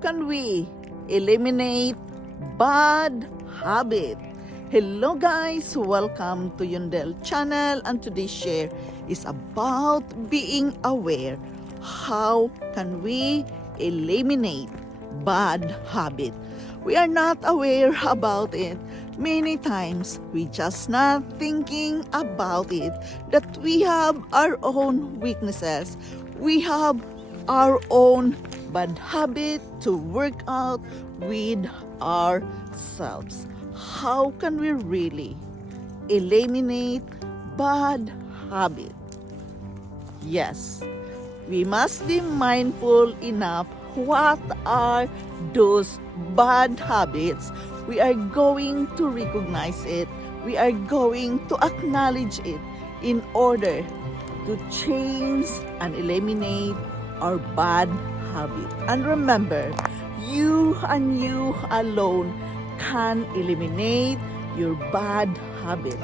can we eliminate bad habit? Hello guys, welcome to Untitled channel, and today's share is about being aware. How can we eliminate bad habit? We are not aware about it. Many times we just not thinking about it, that we have our own weaknesses. We have our own bad habit to work out with ourselves. How can we really eliminate bad habit? Yes, we must be mindful enough what are those bad habits. We are going to recognize it. We are going to acknowledge it in order to change and eliminate our bad habit. And remember, you and you alone can eliminate your bad habit.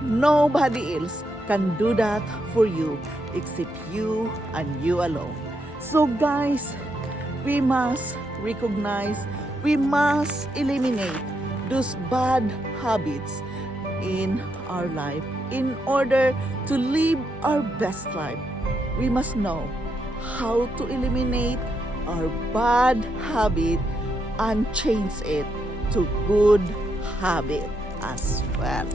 Nobody else can do that for you except you and you alone. So guys, we must recognize, we must eliminate those bad habits in our life in order to live our best life. We must know how to eliminate our bad habit and change it to good habit as well.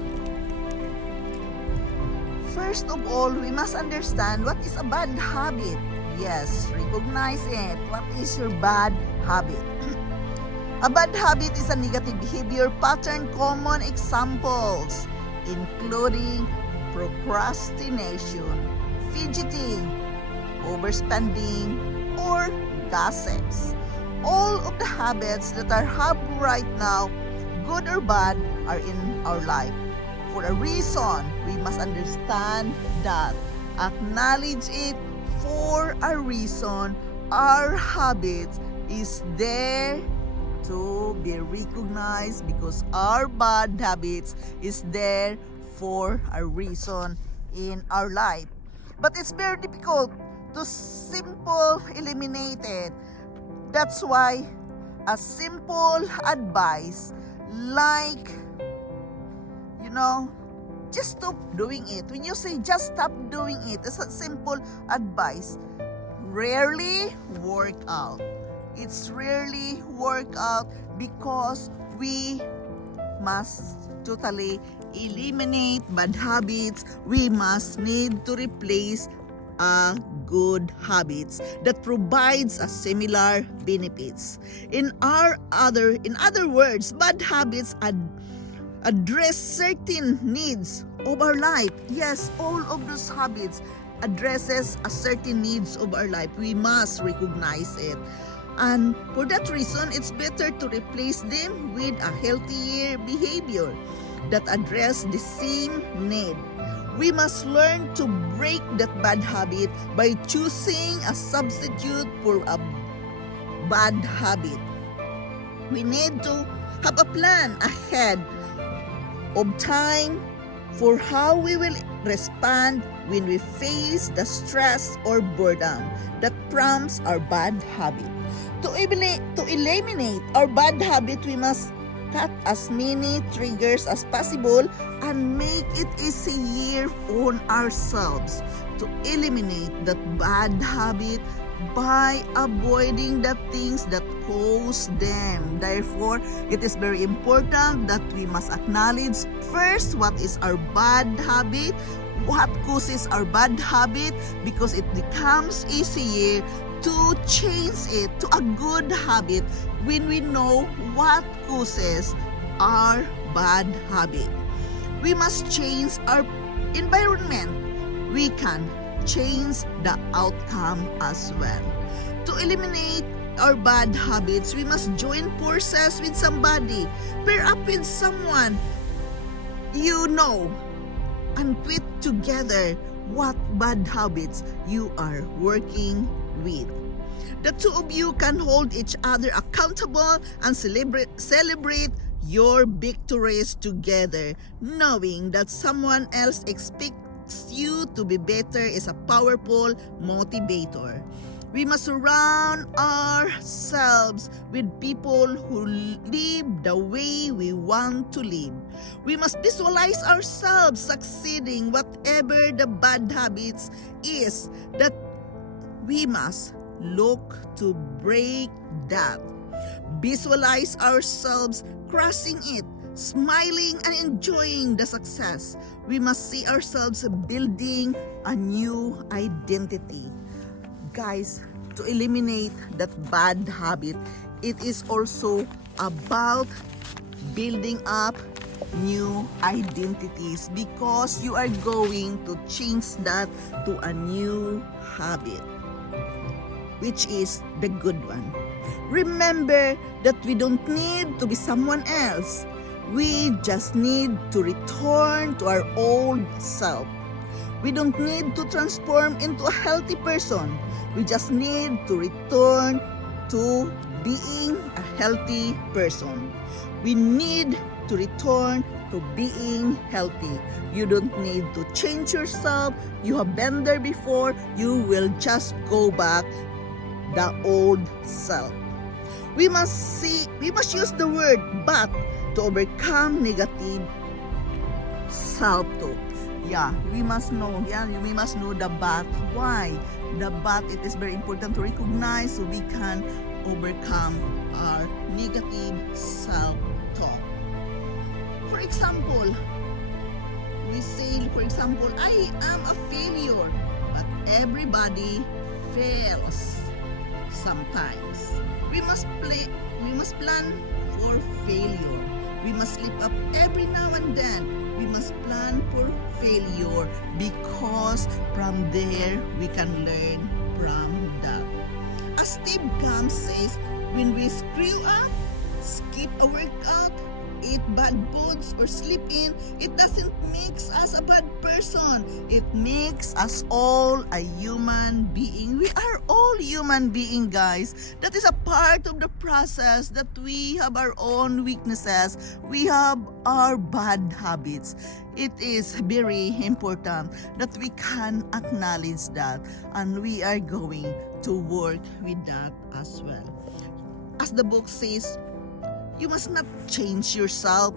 First of all, we must understand what is a bad habit. Yes, recognize it. What is your bad habit? A bad habit is a negative behavior pattern. Common examples including procrastination, fidgeting, overspending, or gossips. All of the habits that are have right now, good or bad, are in our life. For a reason, we must understand that, acknowledge it. For a reason, our habits is there to be recognized, because our bad habits is there for a reason in our life. But it's very difficult to simple eliminate it. That's why a simple advice like, just stop doing it. When you say just stop doing it, it's a simple advice. Rarely work out. It's rarely work out because we must totally eliminate bad habits. We must need to replace good habits that provides a similar benefits. In other words, bad habits address certain needs of our life. Yes, all of those habits addresses a certain needs of our life. We must recognize it. And for that reason, it's better to replace them with a healthier behavior that address the same need. We must learn to break that bad habit by choosing a substitute for a bad habit. We need to have a plan ahead of time for how we will respond when we face the stress or boredom that prompts our bad habit. To eliminate our bad habit, we must cut as many triggers as possible and make it easier on ourselves to eliminate that bad habit by avoiding the things that cause them. Therefore, it is very important that we must acknowledge first what is our bad habit, what causes our bad habit, because it becomes easier to change it to a good habit when we know what causes our bad habit. We must change our environment. We can change the outcome as well. To eliminate our bad habits, we must join forces with somebody, pair up with someone and quit together what bad habits you are working with. The two of you can hold each other accountable and celebrate your victories together. Knowing that someone else expects you to be better is a powerful motivator. We must surround ourselves with people who live the way we want to live. We must visualize ourselves succeeding whatever the bad habits is that we must look to break that. Visualize ourselves crushing it, smiling and enjoying the success. We must see ourselves building a new identity. Guys, to eliminate that bad habit, it is also about building up new identities because you are going to change that to a new habit, which is the good one. Remember that we don't need to be someone else. We just need to return to our old self. We don't need to transform into a healthy person. We just need to return to being a healthy person. We need to return to being healthy. You don't need to change yourself. You have been there before. You will just go back the old self. We must use the word but to overcome negative self-talk. We must know the but. Why? The but, it is very important to recognize so we can overcome our negative self-talk. For example, we say, I am a failure, but everybody fails sometimes. We must plan for failure. We must slip up every now and then. We must plan for failure because from there we can learn from that. As Steve Gams says, when we screw up, skip a workout, eat bad foods, or sleep in, it doesn't make us a bad person. It makes us all a human being. We are all human being, guys. That is a part of the process that we have our own weaknesses. We have our bad habits. It is very important that we can acknowledge that, and we are going to work with that as well. As the book says, you must not change yourself.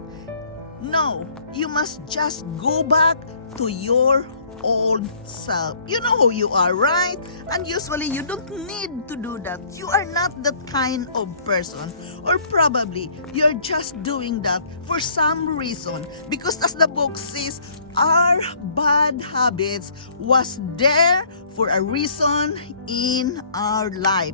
No, you must just go back to your old self. You know who you are, right? And usually you don't need to do that. You are not that kind of person. Or probably you're just doing that for some reason. Because as the book says, our bad habits was there for a reason in our life.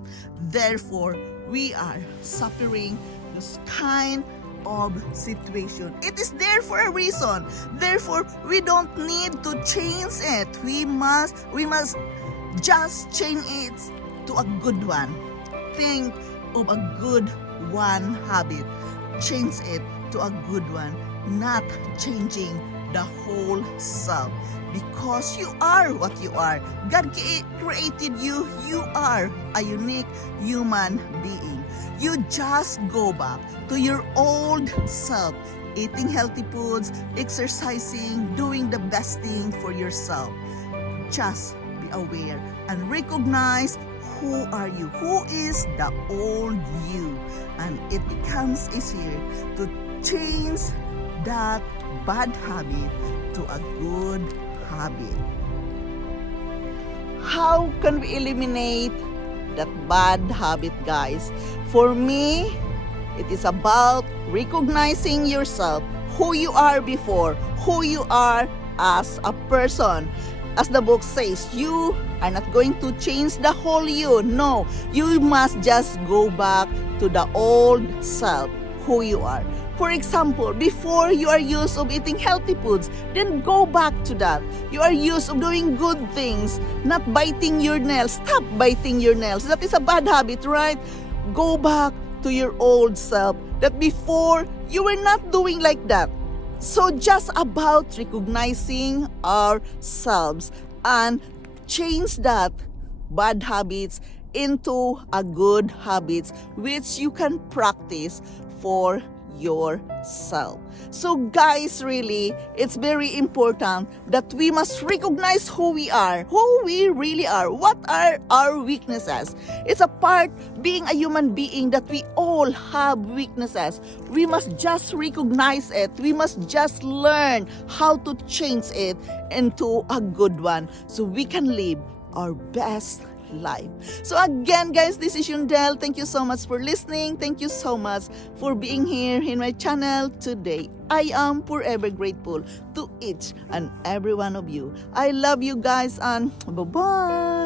Therefore, we are suffering this kind of situation. It is there for a reason. Therefore, we don't need to change it. We must just change it to a good one. Think of a good one habit. Change it to a good one, not changing the whole self. Because you are what you are. God created you. You are a unique human being. You just go back to your old self, eating healthy foods, exercising, doing the best thing for yourself. Just be aware and recognize who are you, who is the old you, and it becomes easier to change that bad habit to a good habit. How can we eliminate that bad habit, guys? For me, it is about recognizing yourself, who you are before, who you are as a person. As the book says, you are not going to change the whole you. No, you must just go back to the old self, who you are. For example, before you are used of eating healthy foods, then go back to that. You are used of doing good things, not biting your nails. Stop biting your nails. That is a bad habit, right? Go back to your old self that before you were not doing like that. So just about recognizing ourselves and change that bad habits into a good habits which you can practice for yourself. So guys, really, it's very important that we must recognize who we are, who we really are, what are our weaknesses. It's a part being a human being that we all have weaknesses. We must just recognize it. We must just learn how to change it into a good one so we can live our best life. So again, guys, this is Yundel. Thank you so much for listening. Thank you so much for being here in my channel today. I am forever grateful to each and every one of you. I love you guys, and bye-bye.